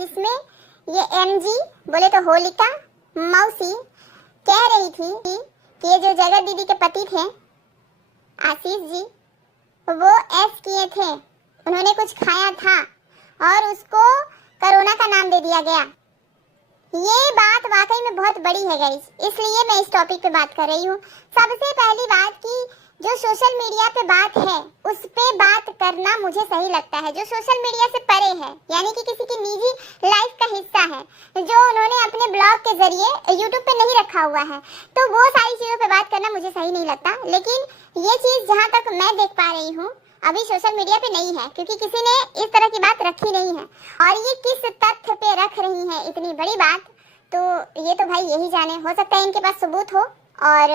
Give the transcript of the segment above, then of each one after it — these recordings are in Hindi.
जिसमें ये एमजी बोले तो होलिका मौसी कह रही थी कि ये जो जगत दीदी के पति थे आशीष जी, वो एस किए थे, उन्होंने कुछ खाया था और उसको कोरोना का नाम दे दिया गया। ये बात वाकई में बहुत बड़ी है गाइस, इसलिए मैं इस टॉपिक पे बात कर रही हूँ। सबसे पहली बात कि जो सोशल मीडिया पे बात है उस पे बात करना मुझे सही लगता है, जो सोशल मीडिया से परे है, यानी कि किसी की निजी लाइफ का हिस्सा है, जो उन्होंने अपने ब्लॉग के जरिए यूट्यूब पे नहीं रखा हुआ है, तो वो सारी चीजों पे बात करना मुझे सही नहीं लगता। लेकिन ये चीज जहाँ तक मैं देख पा रही हूँ अभी सोशल मीडिया पे नहीं है, क्योंकि किसी ने इस तरह की बात रखी नहीं है। और ये किस तथ्य पे रख रही है इतनी बड़ी बात, तो ये तो भाई यही जाने, हो सकता है इनके पास सबूत हो। और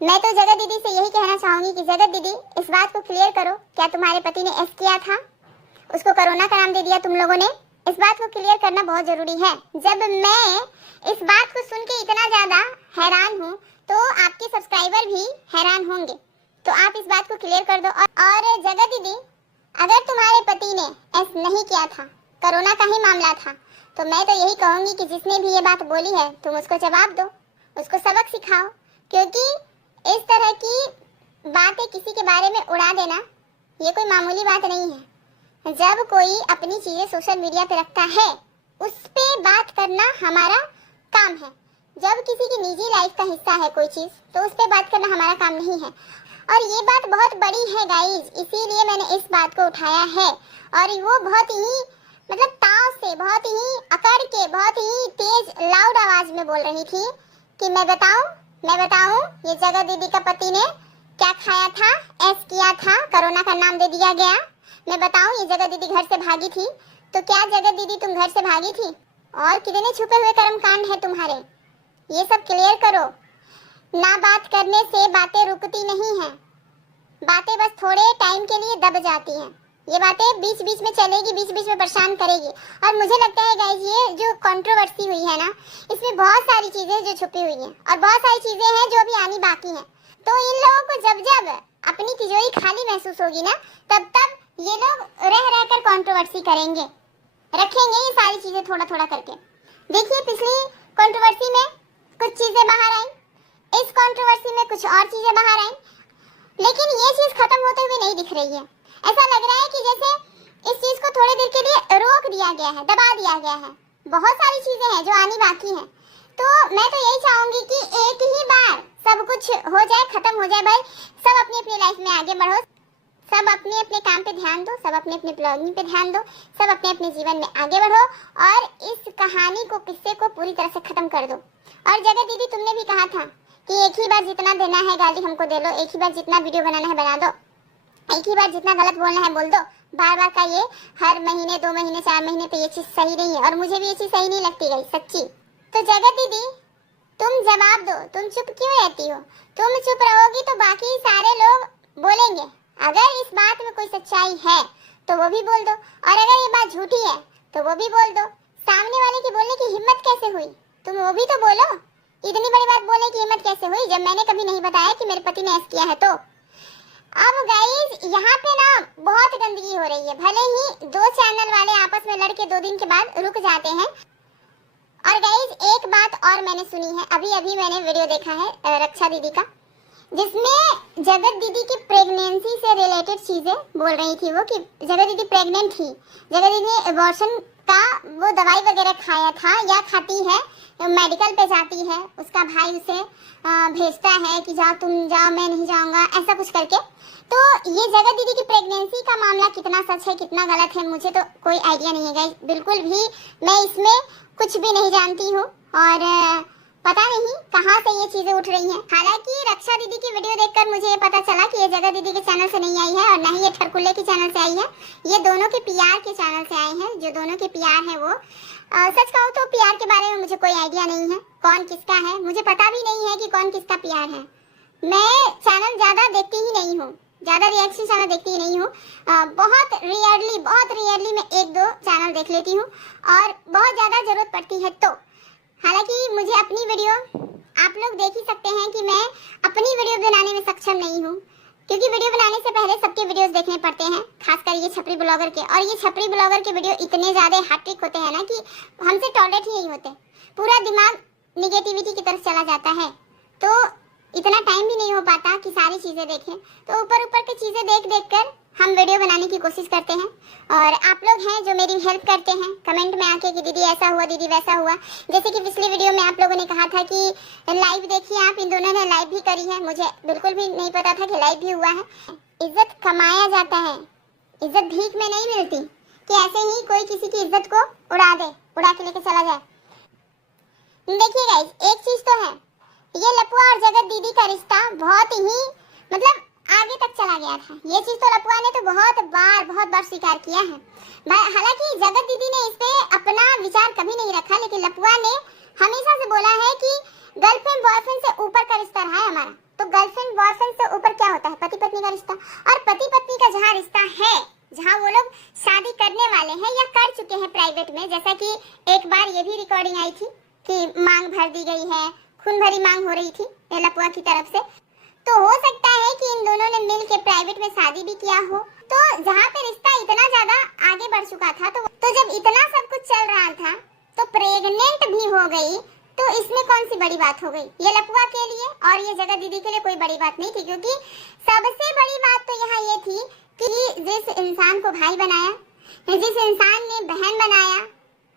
मैं तो जगत दीदी से यही कहना चाहूंगी कि जगत दीदी इस बात को क्लियर करो, क्या तुम्हारे पति ने एस किया था, उसको कोरोना का नाम दे दिया तुम लोगों ने? इस बात को क्लियर करना बहुत जरूरी है। जब मैं इस बात को सुन के इतना ज्यादा हैरान हूँ तो आपके सब्सक्राइबर भी हैरान होंगे, तो आप इस बात को क्लियर कर दो। और जगत दीदी, अगर तुम्हारे पति ने एस नहीं किया था, कोरोना का ही मामला था, तो मैं तो यही कहूंगी कि जिसने भी ये बात बोली है तुम उसको जवाब दो, उसको सबक सिखाओ, क्योंकि इस तरह की बातें किसी के बारे में उड़ा देना ये कोई मामूली बात नहीं है। जब कोई अपनी चीजें सोशल मीडिया पे रखता है उस पे बात करना हमारा काम है। जब किसी की निजी लाइफ का हिस्सा है कोई चीज, तो उस पे बात करना हमारा काम नहीं है। और ये बात बहुत बड़ी है गाइज, इसीलिए मैंने इस बात को उठाया है। और वो बहुत ही मतलब ताव से, बहुत ही अकड़ के, बहुत ही तेज लाउड आवाज में बोल रही थी कि मैं बताऊं ये जगत दीदी का पति ने क्या खाया था, एस किया था, कोरोना का नाम दे दिया गया। मैं बताऊं ये जगत दीदी घर से भागी थी, तो क्या जगत दीदी तुम घर से भागी थी? और कितने छुपे हुए कर्मकांड है तुम्हारे, ये सब क्लियर करो। ना बात करने से बातें रुकती नहीं है, बातें बस थोड़े टाइम के लिए दब जाती हैं। ये बातें बीच बीच में चलेगी, बीच बीच में परेशान करेगी। और मुझे लगता है गाइस ये जो कंट्रोवर्सी हुई है ना, इसमें बहुत सारी चीजें जो छुपी हुई हैं और बहुत सारी चीजें हैं जो अभी आनी बाकी हैं। तो इन लोगों को जब जब अपनी तिजोरी खाली महसूस होगी ना, तब तब ये लोग रह रह कर कंट्रोवर्सी करेंगे, रखेंगे ये सारी चीजें थोड़ा थोड़ा करके। देखिए पिछली कंट्रोवर्सी में कुछ चीजें बाहर आई, इस कंट्रोवर्सी में कुछ और चीजें बाहर आई, लेकिन ये चीज खत्म होते हुए नहीं दिख रही है। ऐसा लग रहा है कि जैसे इस चीज को थोड़ी देर के लिए रोक दिया गया है, दबा दिया गया है। बहुत सारी चीजें हैं जो आनी बाकी हैं। तो मैं तो यही चाहूंगी कि एक ही बार सब कुछ हो जाए, खत्म हो जाए भाई। सब अपनी अपनी लाइफ में आगे बढ़ो, सब अपने अपने काम पे ध्यान दो, सब अपने अपने ब्लॉगिंग पे ध्यान दो, सब अपने अपने जीवन में आगे बढ़ो और इस कहानी को, किस्से को पूरी तरह से खत्म कर दो। और जगत दीदी तुमने भी कहा था कि एक ही बार जितना देना है गाली हमको दे लो, एक ही बार जितना वीडियो बनाना है बना दो, एक ही बार जितना गलत बोलना है बोल दो। बार बार का ये हर महीने 2 महीने 4 महीने पे ये चीज सही नहीं है, और मुझे भी ये चीज सही नहीं लगती गई सच्ची। तो जगत दीदी तुम जवाब दो, तुम चुप क्यों रहती हो? तुम चुप रहोगी तो बाकी सारे लोग बोलेंगे। अगर इस बात में कोई सच्चाई है तो वो भी बोल दो, और अगर ये बात झूठी है तो वो भी बोल दो। सामने वाले की बोलने की हिम्मत कैसे हुई? तुम वो भी तो बोलो। इतनी बड़ी बात बोलने की हिम्मत कैसे हुई जब मैंने कभी नहीं बताया कि मेरे पति ने ऐसा किया है? तो अब गाइस यहाँ पे ना बहुत गंदगी हो रही है। भले ही 2 चैनल वाले आपस में लड़के 2 दिन के बाद रुक जाते हैं। और गाइस एक बात और मैंने सुनी है, अभी मैंने वीडियो देखा है रक्षा दीदी का, जिसमें जगत दीदी की प्रेगनेंसी से रिलेटेड चीजें बोल रही थी। वो कि जगत दीदी प्रेग्नेंट थी, जगत दीदी ने एबॉर्शन का वो दवाई वगैरह खाया था या खाती है, मेडिकल पे जाती है, उसका भाई उसे भेजता है कि जाओ तुम जाओ, मैं नहीं जाऊंगा, ऐसा कुछ करके। तो ये जगत दीदी की प्रेगनेंसी का मामला कितना सच है कितना गलत है मुझे तो कोई आइडिया नहीं है गाइस, बिल्कुल भी मैं इसमें कुछ भी नहीं जानती हूँ। और पता नहीं कहाँ से ये चीजें उठ रही हैं। हालांकि रक्षा दीदी की वीडियो देखकर मुझे ये पता चला कि ये जगत दीदी के चैनल से नहीं आई है और न ही ये ठरकुल्ले के चैनल से आई है, ये दोनों के पीआर के चैनल से आए हैं। जो दोनों के पीआर है वो सच कहूँ तो पीआर के बारे में मुझे कोई आइडिया नहीं है, कौन किसका है मुझे पता भी नहीं है कि कौन किसका पीआर है। मैं चैनल ज्यादा देखती ही नहीं हूँ, ज्यादा रिएक्शन चैनल देखती ही नहीं हूँ। बहुत रियरली मैं 1-2 चैनल देख लेती हूँ और बहुत ज्यादा जरूरत पड़ती है तो। हालांकि मुझे अपनी वीडियो आप लोग देख ही सकते हैं कि मैं अपनी वीडियो बनाने में सक्षम नहीं हूँ, क्योंकि वीडियो बनाने से पहले सबके वीडियोस देखने पड़ते हैं, खासकर ये छपरी ब्लॉगर के। और ये छपरी ब्लॉगर के वीडियो इतने ज्यादा हैट्रिक होते हैं ना कि हमसे टॉलरेट ही नहीं होते, पूरा दिमाग निगेटिविटी की तरफ चला जाता है, तो इतना टाइम भी नहीं हो पाता कि सारी चीजें देखें। तो ऊपर ऊपर की चीजें देख देख कर हम वीडियो बनाने की कोशिश करते हैं। और आप लोग हैं जो मेरी हेल्प करते हैं कमेंट में आके कि दीदी ऐसा हुआ, दीदी वैसा हुआ। जैसे कि पिछली वीडियो में आप लोगों ने कहा था कि लाइव देखिए आप, इन दोनों ने लाइव भी करी है, मुझे बिल्कुल भी नहीं पता था कि लाइव भी हुआ है। इज्जत कमाया जाता है, इज्जत भीख में नहीं मिलती कि ऐसे ही कोई किसी की इज्जत को उड़ा दे, उड़ा के लेके चला जाए। देखिए गाइस, एक चीज तो है, ये लपुआ और जगत दीदी का रिश्ता बहुत ही मतलब आगे तक चला गया था। ये चीज तो लपुआ ने तो बहुत बार स्वीकार किया है। हालांकि जगत दीदी ने इस पे अपना विचार कभी नहीं रखा, लेकिन लपुआ ने हमेशा से बोला है कि गर्लफ्रेंड बॉयफ्रेंड से ऊपर का रिश्ता रहा है हमारा। तो गर्लफ्रेंड बॉयफ्रेंड से ऊपर क्या होता है? पति पत्नी का रिश्ता। और पति पत्नी का जहाँ रिश्ता है, जहाँ वो लोग शादी करने वाले हैं या कर चुके हैं प्राइवेट में, जैसा कि एक बार ये भी रिकॉर्डिंग आई थी कि मांग भर दी गई है, खून भरी मांग हो रही थी लपुआ की तरफ से। तो हो सकता है कि इन दोनों ने मिल के प्राइवेट में शादी भी किया हो। तो जहाँ पे रिश्ता इतना ज्यादा आगे बढ़ चुका था, तो जब इतना सब कुछ चल रहा था तो प्रेग्नेंट भी हो गई, तो इसमें कौन सी बड़ी बात हो गई? ये लपुआ के लिए और ये जगत दीदी के लिए कोई बड़ी बात नहीं थी, क्योंकि सबसे बड़ी बात तो यहाँ ये थी कि जिस इंसान को भाई बनाया, जिस इंसान ने बहन बनाया,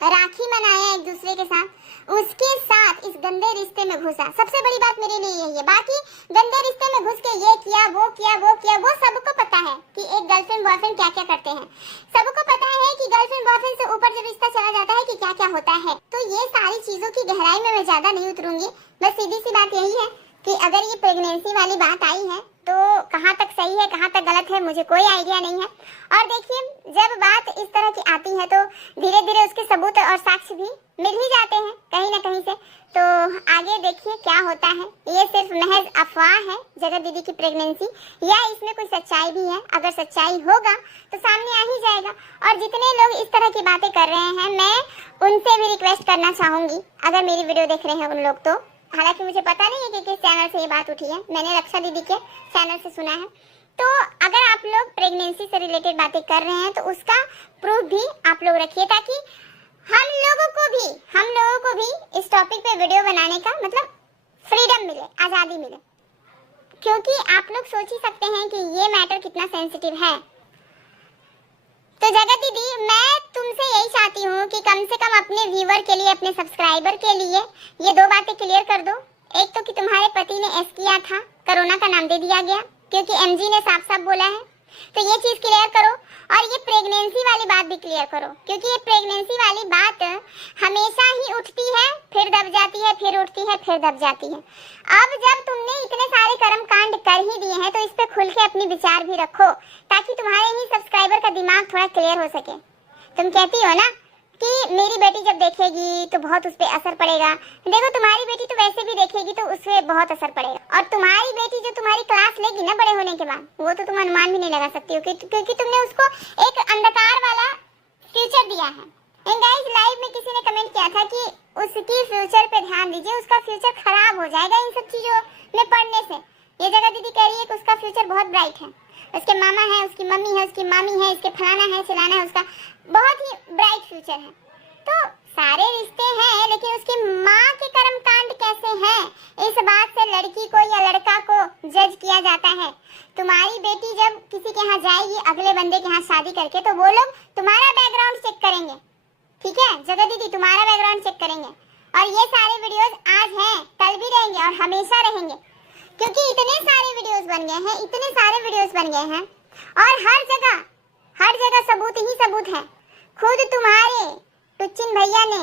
राखी मनाया एक दूसरे के साथ, उसके साथ इस गंदे रिश्ते में घुसा। सबसे बड़ी बात मेरे लिए यही है। बाकी गंदे रिश्ते में घुस के ये किया, वो किया, वो सबको पता है कि एक गर्लफ्रेंड बॉयफ्रेंड क्या क्या करते हैं। सबको पता है कि गर्लफ्रेंड बॉयफ्रेंड से ऊपर जब रिश्ता चला जाता है कि क्या क्या होता है। तो ये सारी चीजों की गहराई में मैं ज्यादा नहीं उतरूंगी। बस सीधी सी बात यही है कि अगर ये प्रेगनेंसी वाली बात आई है तो कहाँ तक सही है कहाँ तक गलत है मुझे कोई आइडिया नहीं है। और देखिए, जब बात इस तरह की आती है तो धीरे धीरे उसके सबूत और साक्ष्य भी मिल ही जाते हैं कहीं ना कहीं से। तो आगे देखिए क्या होता है। ये सिर्फ महज अफवाह है जगत दीदी की प्रेगनेंसी, या इसमें कोई सच्चाई भी है? अगर सच्चाई होगा तो सामने आ ही जाएगा। और जितने लोग इस तरह की बातें कर रहे हैं, मैं उनसे भी रिक्वेस्ट करना चाहूंगी, अगर मेरी वीडियो देख रहे हैं उन लोग, तो हालांकि मुझे पता नहीं है कि किस चैनल से ये बात उठी है, मैंने रक्षा दीदी के चैनल से सुना है। तो अगर आप लोग प्रेगनेंसी से रिलेटेड बातें कर रहे हैं तो उसका प्रूफ भी आप लोग रखिए, ताकि हम लोगों को भी इस टॉपिक पे वीडियो बनाने का मतलब फ्रीडम मिले, आजादी मिले। क्योंकि आप लोग सोच ही सकते हैं कि ये मैटर कितना सेंसिटिव है। तो जगत दीदी, मैं तुमसे यही चाहती हूँ कि कम से कम अपने व्यूअर के लिए, अपने सब्सक्राइबर के लिए ये दो बातें क्लियर कर दो। एक तो कि तुम्हारे पति ने एस किया था, कोरोना का नाम दे दिया गया क्योंकि एमजी ने साफ साफ बोला है, तो ये चीज क्लियर करो। और ये प्रेगनेंसी वाली बात भी क्लियर करो, क्योंकि ये प्रेगनेंसी वाली बात हमेशा ही उठती है, फिर दब जाती है, फिर उठती है, फिर दब जाती है। अब जब तुमने इतने सारे कर्म कांड कर ही दिए हैं तो इस पे खुल के अपनी विचार भी रखो, ताकि तुम्हारे ही सब्सक्राइबर का दिमाग थोड़ा क्लियर हो सके। तुम कहती हो ना कि मेरी बेटी जब देखेगी तो बहुत उस पर असर पड़ेगा। देखो, तुम्हारी बेटी तो वैसे भी देखेगी तो उससे बहुत असर पड़ेगा। और तुम्हारी बेटी जो तुम्हारी क्लास लेगी ना बड़े होने के बाद, वो तो तुम अनुमान भी नहीं लगा सकती हो, क्योंकि तुमने उसको एक अंधकार वाला फ्यूचर दिया है। गाइस, लाइव में किसी ने कमेंट किया था कि उसकी फ्यूचर पे ध्यान दीजिए, उसका फ्यूचर खराब हो जाएगा इन सब चीजों में पढ़ने से। ये जगह दीदी कह रही है कि उसका फ्यूचर बहुत ब्राइट है, उसके मामा है, उसकी मम्मी है, उसकी मामी है, इसके फलाना है, चिलाना है, उसका बहुत ही ब्राइट फ्यूचर है। तो सारे रिश्ते हैं, लेकिन उसकी माँ के कर्म कांड कैसे हैं, इस बात से लड़की को या लड़का को जज किया जाता है। तुम्हारी बेटी जब किसी के यहाँ जाएगी अगले बंदे के यहाँ शादी करके, तो वो लोग तुम्हारा बैकग्राउंड चेक करेंगे, ठीक है जगह दीदी, तुम्हारा बैकग्राउंड चेक करेंगे। और ये सारे वीडियोस आज हैं, कल भी रहेंगे और हमेशा रहेंगे, क्योंकि इतने सारे वीडियोस बन गए हैं, इतने सारे वीडियोस बन गए हैं, और हर जगह सबूत ही सबूत है। खुद तुम्हारे टुच्चिन भैया ने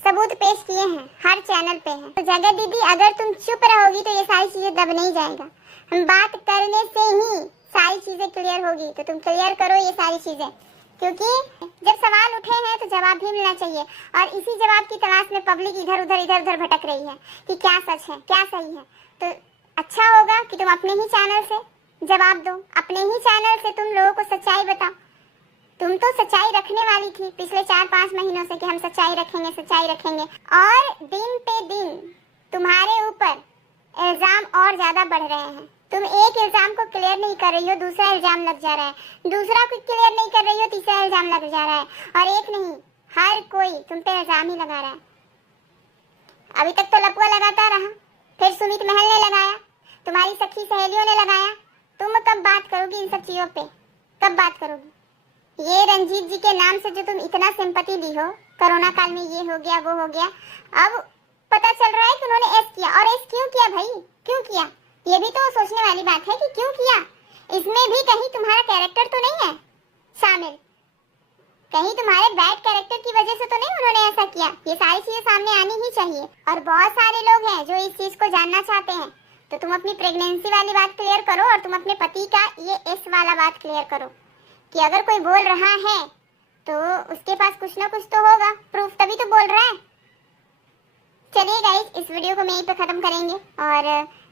सबूत पेश किए हैं, हर चैनल पे है। तो जगह दीदी, अगर तुम चुप रहोगी तो ये सारी चीजें दब नहीं जाएगा। हम बात करने से ही सारी चीजें क्लियर होगी, तो तुम क्लियर करो ये सारी चीजें, क्योंकि जब सवाल उठे हैं तो जवाब भी मिलना चाहिए। और इसी जवाब की तलाश में पब्लिक इधर उधर भटक रही है कि क्या सच है क्या सही है। तो अच्छा होगा कि तुम अपने ही चैनल से जवाब दो, अपने ही चैनल से तुम लोगों को सच्चाई बताओ। तुम तो सच्चाई रखने वाली थी पिछले 4-5 महीनों से कि हम सच्चाई रखेंगे, और दिन पे दिन तुम्हारे ऊपर इल्जाम और ज्यादा बढ़ रहे हैं। तुम एक इल्जाम को क्लियर नहीं कर रही हो, दूसरा इल्जाम लग जा रहा है, दूसरा को क्लियर नहीं कर रही हो, तीसरा इल्जाम लग जा रहा है, और एक नहीं हर कोई तुम पे इल्जाम ही लगा रहा है। अभी तक तो लपुआ लगाता रहा, फिर सुमित महल ने लगाया, तुम्हारी सखी सहेलियों ने लगाया। तुम कब बात करोगी इन सब चीजों पे, कब बात करोगी? ये रंजीत जी के नाम से जो तुम इतना सिंपैथी दी हो, कोरोना काल में ये हो गया वो हो गया, अब पता चल रहा है कि उन्होंने ऐस किया। और ऐस क्यों किया भाई, क्यों किया? ये भी तो सोचने वाली बात है कि क्यों किया। इसमें भी कहीं तुम्हारा कैरेक्टर तो नहीं है शामिल, कहीं तुम्हारे बैड कैरेक्टर की वजह से तो नहीं उन्होंने ऐसा किया। ये सारी चीजें सामने आनी ही चाहिए। और बहुत सारे लोग हैं जो इस चीज को जानना चाहते हैं, तो तुम अपनी प्रेगनेंसी वाली बात क्लियर करो और तुम अपने पति का ये एस वाला बात क्लियर करो कि अगर कोई बोल रहा है तो उसके पास कुछ ना कुछ तो होगा प्रूफ, तभी तो बोल रहा है। चलिए गाइस, इस वीडियो को मैं यहीं पे खत्म करेंगे। और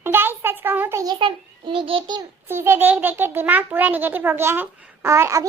गाइस सच कहूँ तो ये सब निगेटिव चीजें देख देख के दिमाग पूरा निगेटिव हो गया है। और अभी